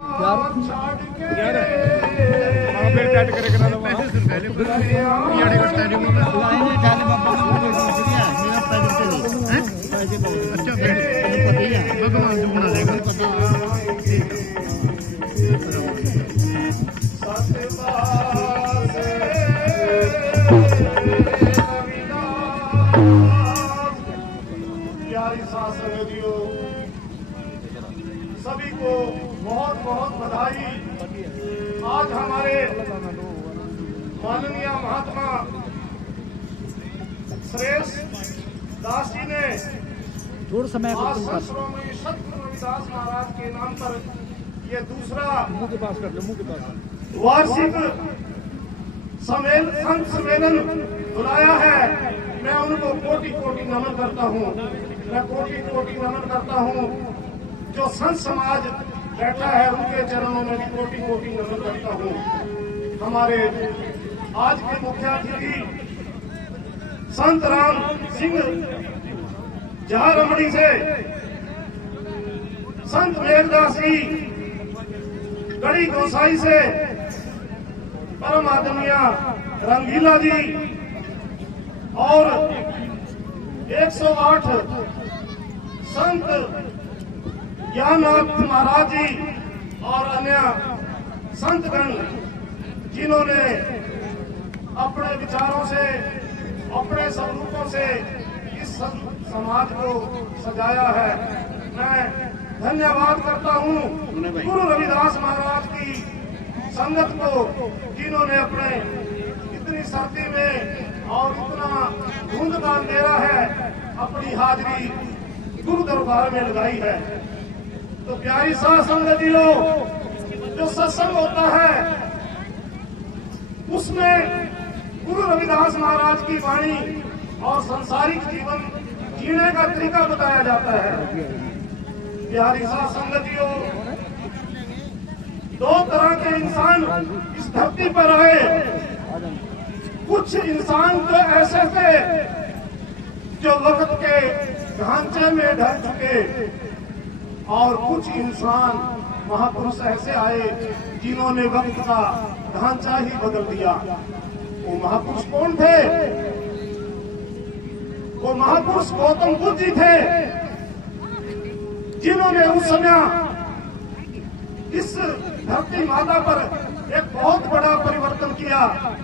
यार वहाँ पे टाइट करे करा लो वहाँ यार को स्टैंडिंग में लाइन डाले बाबा मेरा पैदल चले हैं अच्छा भैया भगवान जो बना देगा पता प्यारी शासनदियों सभी को बहुत बहुत बधाई। आज हमारे माननीय महात्मा श्रेष्ठ दास जी ने आज संत श्रोमणी सतगुरु रविदास महाराज के नाम पर ये दूसरा वार्षिक संत सम्मेलन बुलाया है। मैं उनको कोटि कोटि नमन करता हूँ। मैं कोटि कोटि नमन करता हूँ। जो संत समाज बैठा है उनके चरणों में भी कोटि कोटि नमन करता हूँ। हमारे आज के मुख्य अतिथि संत राम सिंह जहारमणी से संत मेघदास जी गढ़ी गोसाई से परम आदरणीय रंगीला जी और 108 संत ज्ञाननाथ महाराज जी और अन्य संतगण जिन्होंने अपने विचारों से अपने स्वरूपों से इस समाज को सजाया है। मैं धन्यवाद करता हूँ गुरु रविदास महाराज की संगत को जिन्होंने अपने इतनी सर्दी में और इतना धुंध का अंधेरा है अपनी हाजिरी गुरु दरबार में लगाई है। तो प्यारी साध संगतियों, जो सत्संग होता है उसमें गुरु रविदास महाराज की वाणी और सांसारिक जीवन जीने का तरीका बताया जाता है। प्यारी साध संगतियों, दो तरह के इंसान इस धरती पर आए। कुछ इंसान तो ऐसे थे जो वक्त के ढांचे में ढल चुके और कुछ इंसान महापुरुष ऐसे आए जिन्होंने वक्त का ढांचा ही बदल दिया। वो महापुरुष कौन थे? वो महापुरुष गौतम बुद्ध जी थे जिन्होंने उस समय इस धरती माता पर एक बहुत बड़ा परिवर्तन किया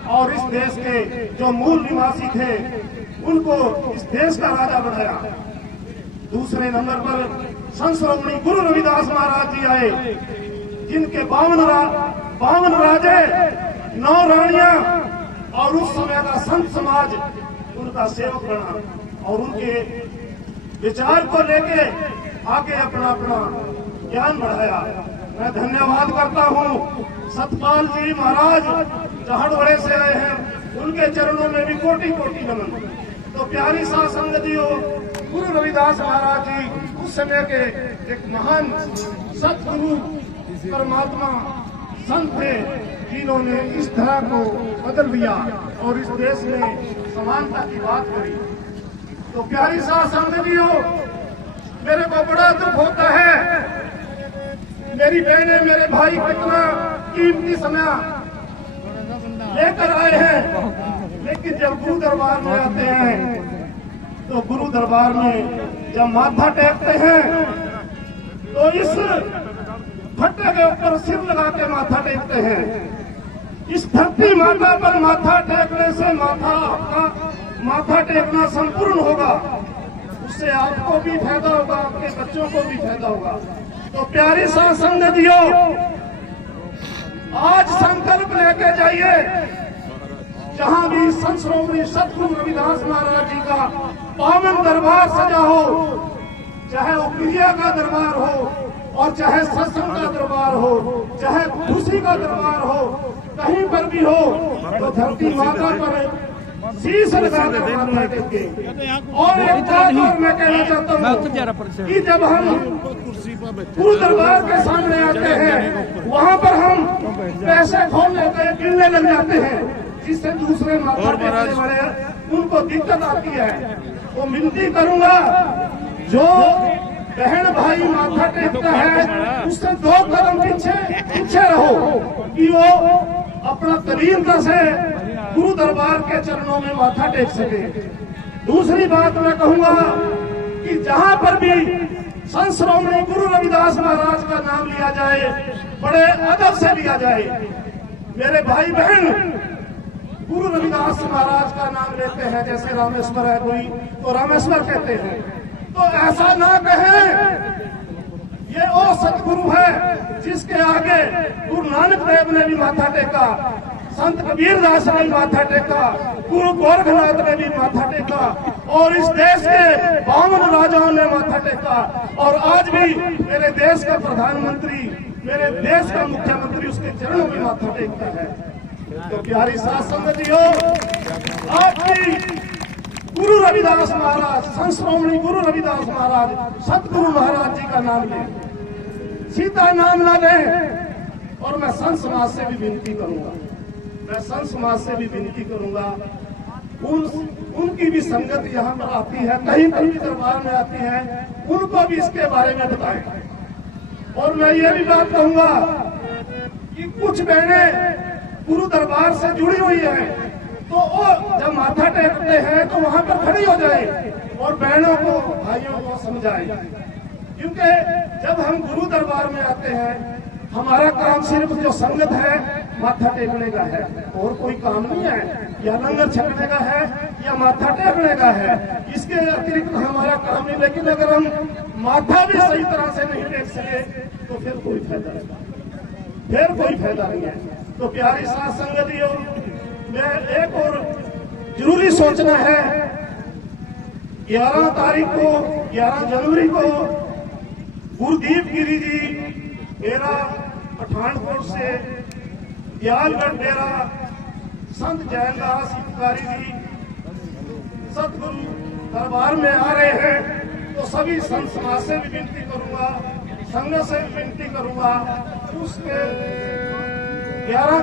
और इस देश के जो मूल निवासी थे उनको इस देश का राजा बनाया। दूसरे नंबर पर संत श्रोमणी गुरु रविदास महाराज जी आए जिनके 52 राजे 9 रानियां और उस समय का संत समाज उनका सेवक बना और उनके विचार को लेके आगे अपना अपना ज्ञान बढ़ाया। मैं धन्यवाद करता हूँ सतपाल जी महाराज जहाड़वड़े से आए हैं, उनके चरणों में भी कोटि कोटि नमन। तो प्यारी साध संगतियों, गुरु रविदास महाराज जी उस समय के एक महान सतगुरु परमात्मा संत थे जिन्होंने इस तरह को बदल दिया और इस देश में समानता की बात करी। तो प्यारी साध संगतियों, मेरे को बड़ा दुख होता है मेरी बहनें मेरे भाई कितना कीमती समय लेकर आए हैं, लेकिन जब गुरु दरबार में आते हैं तो गुरु दरबार में जब माथा टेकते हैं तो इस भट्टे के ऊपर सिर लगा के माथा टेकते हैं। इस धरती माता पर माथा टेकने से माथा टेकना संपूर्ण होगा, उससे आपको भी फायदा होगा, आपके बच्चों को भी फायदा होगा। तो प्यारी साध संगतियों, आज संकल्प लेके जाइए जहां भी संत श्रोमणी सतगुरु रविदास महाराज जी का पावन दरबार सजा हो, चाहे वो क्रिया का दरबार हो और चाहे सत्संग का दरबार हो, चाहे खुशी का दरबार हो, कहीं पर भी हो तो धरती माता पर शीश लगा के माथा टेके। और एक बात और मैं कहना चाहता हूँ कि जब हम गुरु दरबार के सामने आते हैं वहाँ पर हम पैसे खोल लेते हैं, गिनने लग जाते हैं, जिससे दूसरे माथा टेकने वाले उनको दिक्कत आती है। तो विनती करूंगा जो बहन भाई माथा टेकता है उससे 2 कदम पीछे रहो कि वो अपना तरीका से गुरु दरबार के चरणों में माथा टेक सके। दूसरी बात मैं कहूंगा कि जहां पर भी संत श्रोमणी गुरु रविदास महाराज का नाम लिया जाए, बड़े अदब से लिया जाए। मेरे भाई बहन गुरु रविदास महाराज का नाम लेते हैं, जैसे रामेश्वर है कोई तो रामेश्वर कहते हैं, तो ऐसा ना कहें ये वो सतगुरु है जिसके आगे गुरु नानक देव ने भी माथा टेका, संत कबीरदास ने भी माथा टेका, गुरु गोरखनाथ ने भी माथा टेका और इस देश के 52 राजाओं ने माथा टेका और आज भी मेरे देश का प्रधानमंत्री, मेरे देश का मुख्यमंत्री उसके चरणों में माथा टेकता है। तो प्यारी साथ संगतियों, आपकी गुरु रविदास महाराज, संत श्रोमणी गुरु रविदास महाराज, सतगुरु महाराज जी का नाम लें, सीधा नाम ना लें। और मैं संत समाज से भी विनती करूंगा, मैं संत समाज से भी विनती करूंगा, उनकी भी संगत यहाँ पर आती है, कहीं कहीं दरबार में आती है, उनको भी इसके बारे में बताएं। और मैं ये भी बात कहूंगा कि कुछ बहनें गुरु दरबार से जुड़ी हुई है, तो वो जब माथा टेकते हैं तो वहां पर खड़ी हो जाए और बहनों को भाइयों को समझाए, क्योंकि जब हम गुरु दरबार में आते हैं हमारा काम सिर्फ जो संगत है माथा टेकने का है, और कोई काम नहीं है, या लंगर छकने का है या माथा टेकने का है, इसके अतिरिक्त हमारा काम नहीं। लेकिन अगर हम माथा भी सही तरह से नहीं टेक सके तो फिर कोई फायदा नहीं, फिर कोई फायदा नहीं है। तो प्यारी साथ संगतियों, मैं एक और जरूरी सोचना है, 11 तारीख को, 11 जनवरी को गुरदीप गिरी जी डेरा पठानकोट से दयालगढ़ डेरा संत जयदास हितकारी जी सतगुरु दरबार में आ रहे हैं, तो सभी संत समाज से भी विनती करूंगा, संघ से भी विनती करूंगा, उसके 11